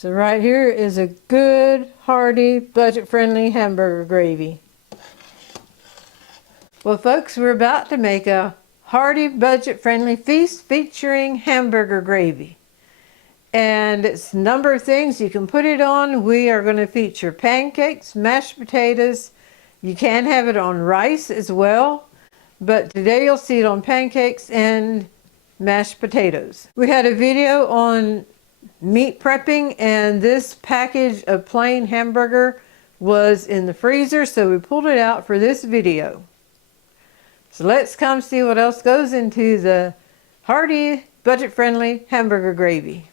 So right here is a good, hearty, budget-friendly hamburger gravy. Well, folks, we're about to make a hearty, budget-friendly feast featuring hamburger gravy. And it's a number of things you can put it on. We are going to feature pancakes, mashed potatoes. You can have it on rice as well, but today you'll see it on pancakes and mashed potatoes. We had a video on meat prepping, and this package of plain hamburger was in the freezer, so we pulled it out for this video. So let's come see what else goes into the hearty, budget-friendly hamburger gravy.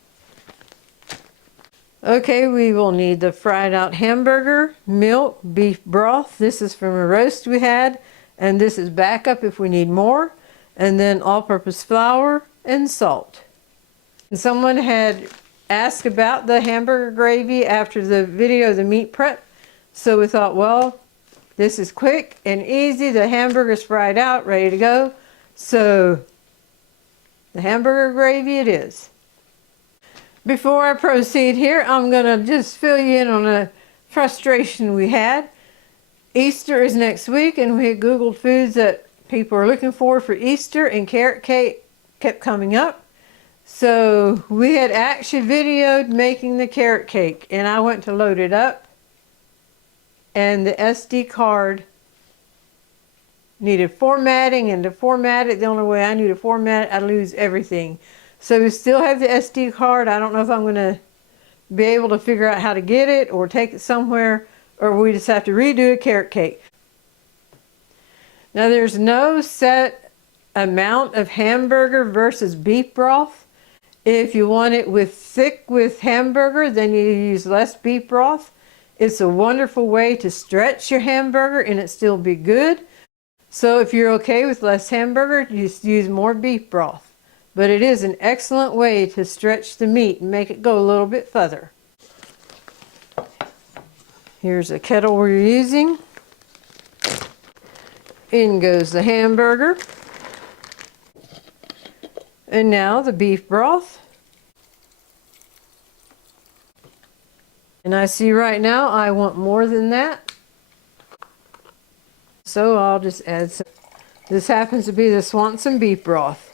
Okay, we will need the fried out hamburger, milk, beef broth. This is from a roast we had, and this is backup if we need more. And then all-purpose flour and salt. And someone had asked about the hamburger gravy after the video of the meat prep. So we thought, well, this is quick and easy. The hamburger's fried out, ready to go. So the hamburger gravy it is. Before I proceed here, I'm going to just fill you in on a frustration we had. Easter is next week, and we had Googled foods that people are looking for Easter, and carrot cake kept coming up. So we had actually videoed making the carrot cake, and I went to load it up, and the SD card needed formatting, and to format it, the only way I knew to format it, I'd lose everything. So we still have the SD card. I don't know if I'm going to be able to figure out how to get it or take it somewhere, or we just have to redo a carrot cake. Now there's no set amount of hamburger versus beef broth. If you want it thick with hamburger, then you use less beef broth. It's a wonderful way to stretch your hamburger and it still be good. So if you're okay with less hamburger, just use more beef broth. But it is an excellent way to stretch the meat and make it go a little bit further. Here's a kettle we're using. In goes the hamburger. And now the beef broth. And I see right now I want more than that. So I'll just add some. This happens to be the Swanson beef broth.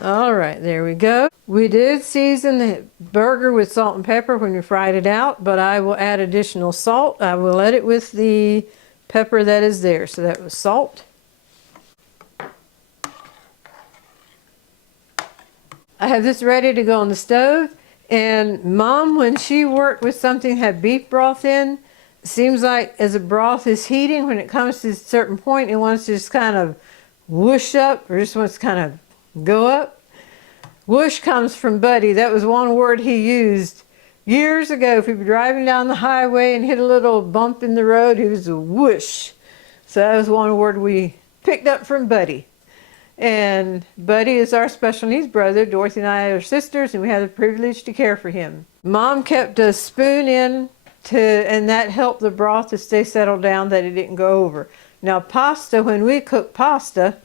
All right, there we go. We did season the burger with salt and pepper when we fried it out, but I will add additional salt. I will let it with the pepper that is there. So that was salt. I have this ready to go on the stove, and Mom, when she worked with something that had beef broth in, it seems like as the broth is heating, when it comes to a certain point, it wants to just kind of whoosh up, or just wants to kind of go up. Whoosh comes from Buddy. That was one word he used years ago. If we were driving down the highway and hit a little bump in the road, it was a whoosh. So that was one word we picked up from Buddy. And Buddy is our special needs brother. Dorothy and I are sisters, and we have the privilege to care for him. Mom kept a spoon in, and that helped the broth to stay settled down, that it didn't go over. Now pasta, when we cook pasta,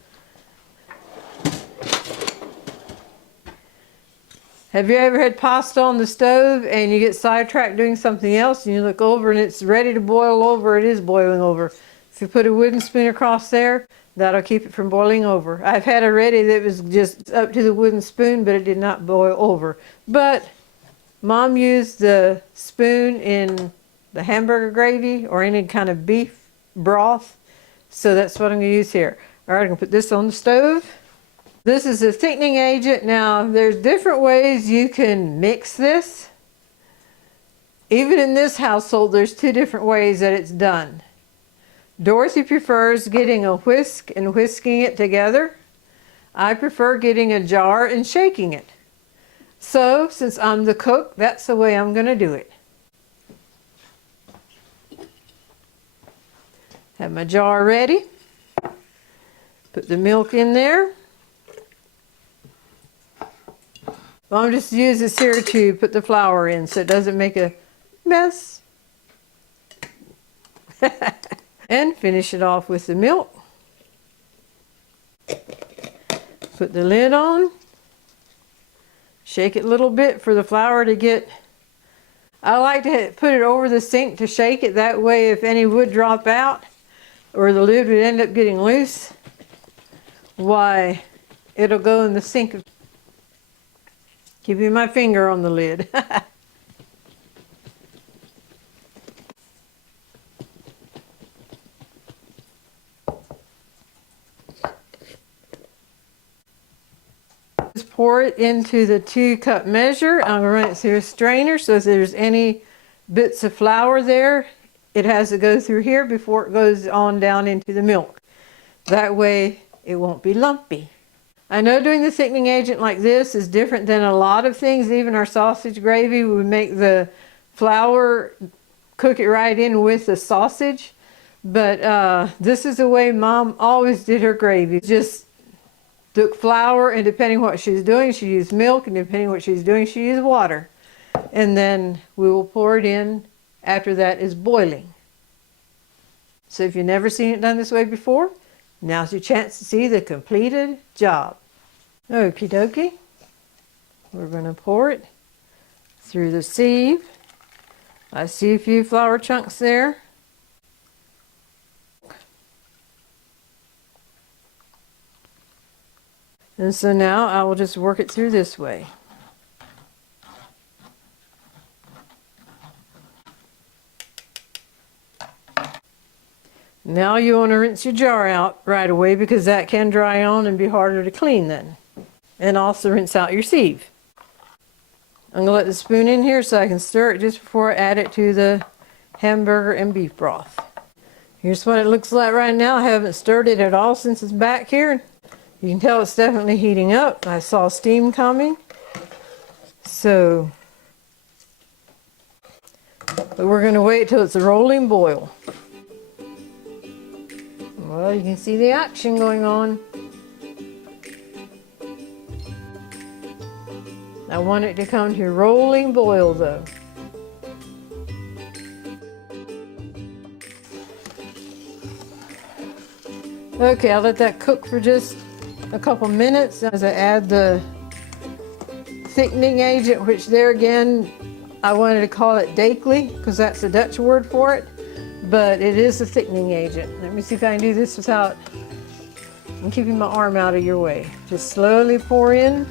have you ever had pasta on the stove and you get sidetracked doing something else and you look over and it's ready to boil over? It is boiling over. If you put a wooden spoon across there, that'll keep it from boiling over. I've had already that was just up to the wooden spoon, but it did not boil over. But Mom used the spoon in the hamburger gravy or any kind of beef broth. So that's what I'm going to use here. All right, I'm going to put this on the stove. This is a thickening agent. Now, there's different ways you can mix this. Even in this household, there's two different ways that it's done. Dorothy prefers getting a whisk and whisking it together. I prefer getting a jar and shaking it. So, since I'm the cook, that's the way I'm going to do it. Have my jar ready. Put the milk in there. Well, I'm just use this here to put the flour in so it doesn't make a mess. And finish it off with the milk. Put the lid on. Shake it a little bit for the flour to get... I like to put it over the sink to shake it. That way if any would drop out or the lid would end up getting loose, why, it'll go in the sink. Keeping my finger on the lid. Just pour it into the 2-cup measure. I'm going to run it through a strainer, so if there's any bits of flour there, it has to go through here before it goes on down into the milk. That way it won't be lumpy. I know doing the thickening agent like this is different than a lot of things. Even our sausage gravy, we make the flour, cook it right in with the sausage. But this is the way Mom always did her gravy. Just took flour, and depending what she's doing, she used milk, and depending what she's doing, she used water. And then we will pour it in after that is boiling. So if you've never seen it done this way before, now's your chance to see the completed job. Okie dokie. We're going to pour it through the sieve. I see a few flour chunks there. And so now I will just work it through this way. Now you want to rinse your jar out right away because that can dry on and be harder to clean then. And also rinse out your sieve. I'm going to let the spoon in here so I can stir it just before I add it to the hamburger and beef broth. Here's what it looks like right now. I haven't stirred it at all since it's back here. You can tell it's definitely heating up. I saw steam coming. So, but we're going to wait till it's a rolling boil. Well, you can see the action going on. I want it to come to a rolling boil though. Okay, I'll let that cook for just a couple minutes as I add the thickening agent, which there again, I wanted to call it Dakely because that's the Dutch word for it, but it is a thickening agent. Let me see if I can do this without, I'm keeping my arm out of your way. Just slowly pour in.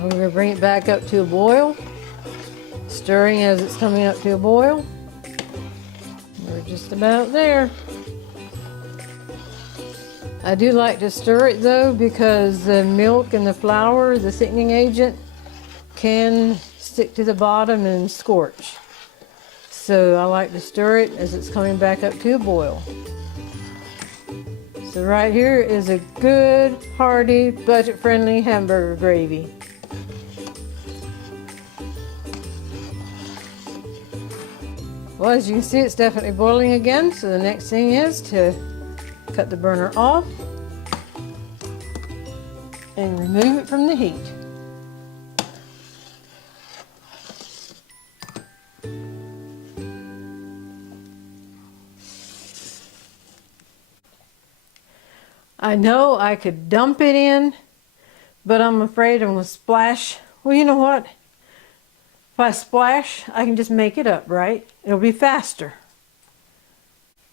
We're going to bring it back up to a boil, stirring as it's coming up to a boil. We're just about there. I do like to stir it though because the milk and the flour, the thickening agent, can stick to the bottom and scorch. So I like to stir it as it's coming back up to a boil. So right here is a good, hearty, budget-friendly hamburger gravy. Well, as you can see, it's definitely boiling again, so the next thing is to cut the burner off and remove it from the heat. I know I could dump it in, but I'm afraid I'm going to splash. Well, you know what? If I splash, I can just make it up, right? It'll be faster.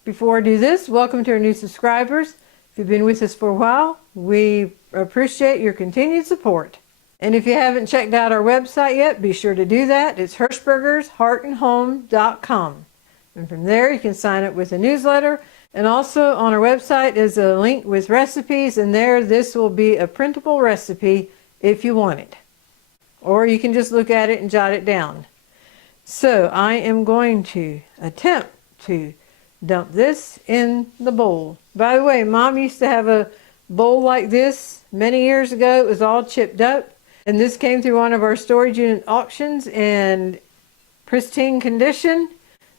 Before I do this, welcome to our new subscribers. If you've been with us for a while, we appreciate your continued support. And if you haven't checked out our website yet, be sure to do that. It's hirschbergersheartandhome.com. And from there, you can sign up with a newsletter. And also on our website is a link with recipes, and there this will be a printable recipe if you want it. Or you can just look at it and jot it down. So I am going to attempt to dump this in the bowl. By the way, Mom used to have a bowl like this many years ago. It was all chipped up. And this came through one of our storage unit auctions in pristine condition.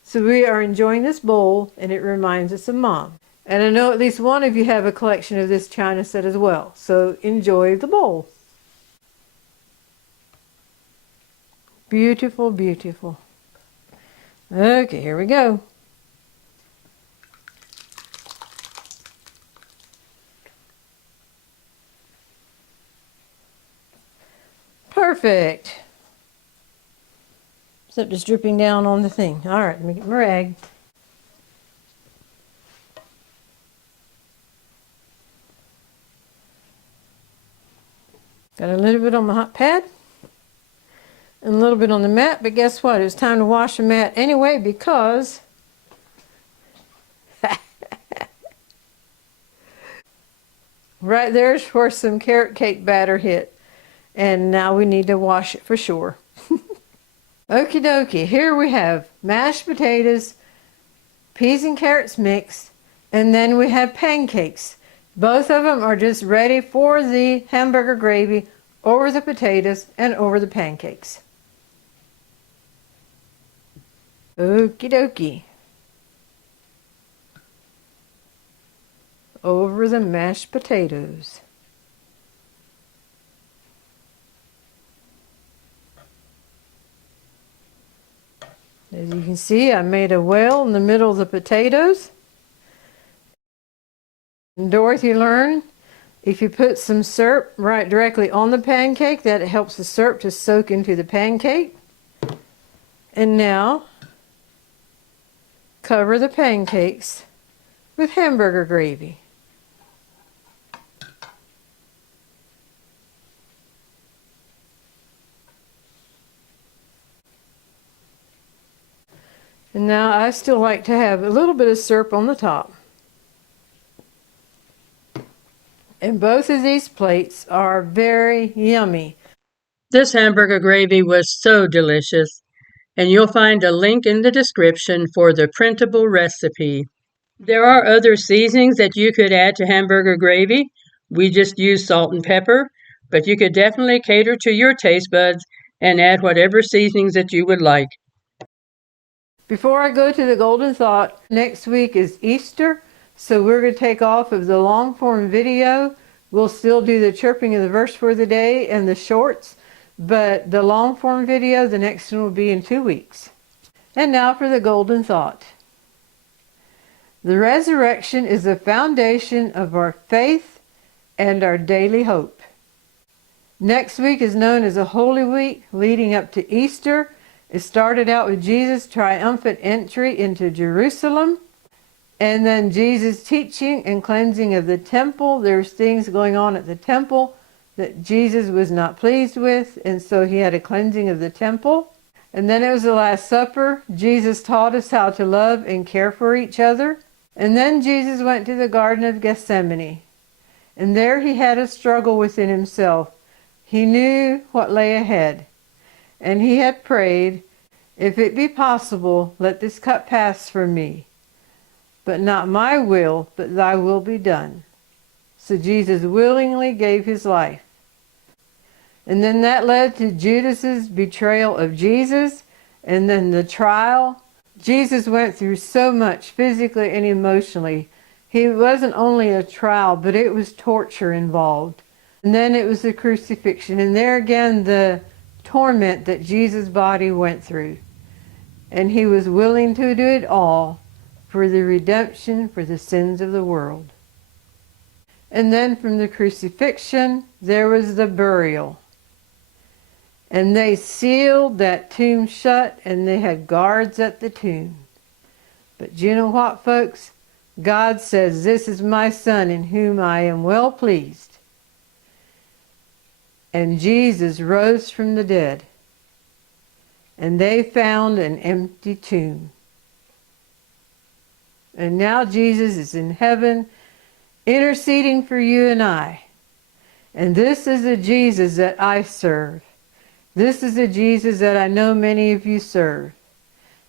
So we are enjoying this bowl, and it reminds us of Mom. And I know at least one of you have a collection of this china set as well. So enjoy the bowl. Beautiful, beautiful. Okay, here we go. Perfect. Except it's dripping down on the thing. All right, let me get my rag. Got a little bit on my hot pad and a little bit on the mat, but guess what? It's time to wash the mat anyway because right there's where some carrot cake batter hit. And now we need to wash it for sure. Okie dokie, here we have mashed potatoes, peas and carrots mixed, and then we have pancakes. Both of them are just ready for the hamburger gravy over the potatoes and over the pancakes. Okie dokie. Over the mashed potatoes. As you can see, I made a well in the middle of the potatoes. And Dorothy learned if you put some syrup right directly on the pancake, that it helps the syrup to soak into the pancake. And now, cover the pancakes with hamburger gravy. And now I still like to have a little bit of syrup on the top. And both of these plates are very yummy. This hamburger gravy was so delicious, and you'll find a link in the description for the printable recipe. There are other seasonings that you could add to hamburger gravy. We just use salt and pepper, but you could definitely cater to your taste buds and add whatever seasonings that you would like. Before I go to the golden thought, next week is Easter, so we're going to take off of the long form video. We'll still do the chirping of the verse for the day and the shorts, but the long form video, the next one will be in 2 weeks. And now for the golden thought. The resurrection is the foundation of our faith and our daily hope. Next week is known as a Holy Week leading up to Easter. It started out with Jesus' triumphant entry into Jerusalem, and then Jesus' teaching and cleansing of the temple. There's things going on at the temple that Jesus was not pleased with, and so he had a cleansing of the temple. And then it was the Last Supper. Jesus taught us how to love and care for each other. And then Jesus went to the Garden of Gethsemane, and there he had a struggle within himself. He knew what lay ahead. And he had prayed, "If it be possible, let this cup pass from me. But not my will, but thy will be done." So Jesus willingly gave his life. And then that led to Judas's betrayal of Jesus, and then the trial. Jesus went through so much physically and emotionally. He wasn't only a trial, but it was torture involved. And then it was the crucifixion. And there again, the torment that Jesus' body went through. And he was willing to do it all for the redemption for the sins of the world. And then from the crucifixion, there was the burial. And they sealed that tomb shut, and they had guards at the tomb. But you know what, folks? God says, "This is my Son in whom I am well pleased." And Jesus rose from the dead, and they found an empty tomb. And now Jesus is in heaven, interceding for you and I. And this is the Jesus that I serve. This is the Jesus that I know many of you serve.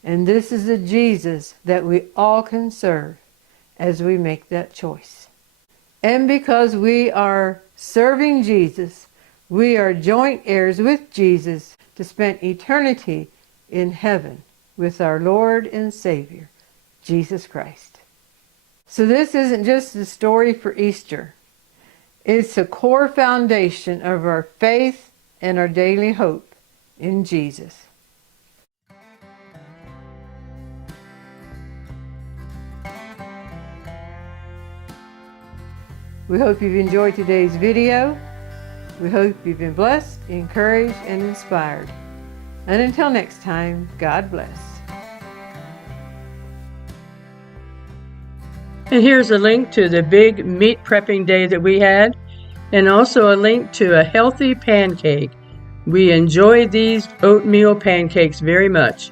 And this is the Jesus that we all can serve as we make that choice. And because we are serving Jesus, We are joint heirs with Jesus to spend eternity in heaven with our Lord and Savior, Jesus Christ. So this isn't just a story for Easter. It's a core foundation of our faith and our daily hope in Jesus. We hope you've enjoyed today's video. We hope you've been blessed, encouraged, and inspired. And until next time, God bless. And here's a link to the big meat prepping day that we had, and also a link to a healthy pancake. We enjoy these oatmeal pancakes very much.